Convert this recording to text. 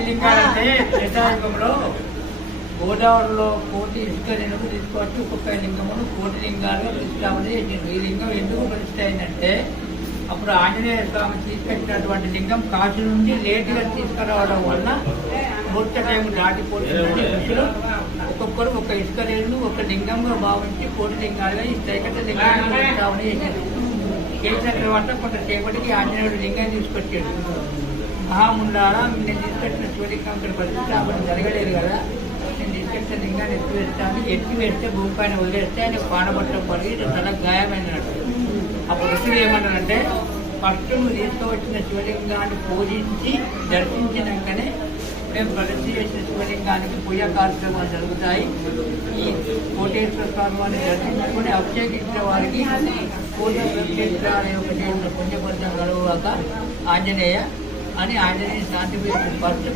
కోటి లింగాలంటే త్రేతాయుగంలో గోదావరిలో కోటి ఇసుక లింగము తీసుకోవచ్చు. ఒక్కొక్క లింగమును కోటి లింగాలుగా ప్రతిష్టాపన చేసింది. ఈ లింగం ఎందుకు ప్రతిష్ట అయిందంటే అప్పుడు ఆంజనేయ స్వామి తీసుకొచ్చినటువంటి లింగం కాశీ నుండి లేటుగా తీసుకురావడం వల్ల ముహూర్త టైం దాటిపోతుందని ఋషులు ఒక్కొక్కరు ఒక ఇసుక రేణును ఒక లింగంగా భావించి కోటి లింగాలుగా ఈ త్రైకట లింగాన్ని ప్రతిష్టాపన చేశారు. చేసిన తర్వాత కొంతసేపటికి ఆంజనేయుడు లింగాన్ని తీసుకొచ్చాడు. మహాముండారా నేను తీసుకొచ్చిన శివలింగం ఇక్కడ ప్రతిష్టాపన జరగలేదు కదా, నేను తీసుకొచ్చిన లింగాన్ని ఎత్తివేస్తాను, ఎత్తివేస్తే భూమి పైన వదిలేస్తే ఆయన పానబట్టం పడి తన గాయమైనట్టు. అప్పుడు ఋషులు ఏమన్నారంటే ఫస్ట్ నువ్వు తీసుకువచ్చిన శివలింగాన్ని పూజించి దర్శించినాకనే మేము ప్రదర్శన చేసిన శివలింగానికి పూజా కార్యక్రమాలు జరుగుతాయి. ఈ కోటేశ్వర స్వామి దర్శించుకుని అభిషేకించిన వారికి పూజ ప్రత్యేకాలయ పుణ్యపరిచయం కలుగుగాక ఆంజనేయ అని ఆంజనేయ శాంతి ఫస్ట్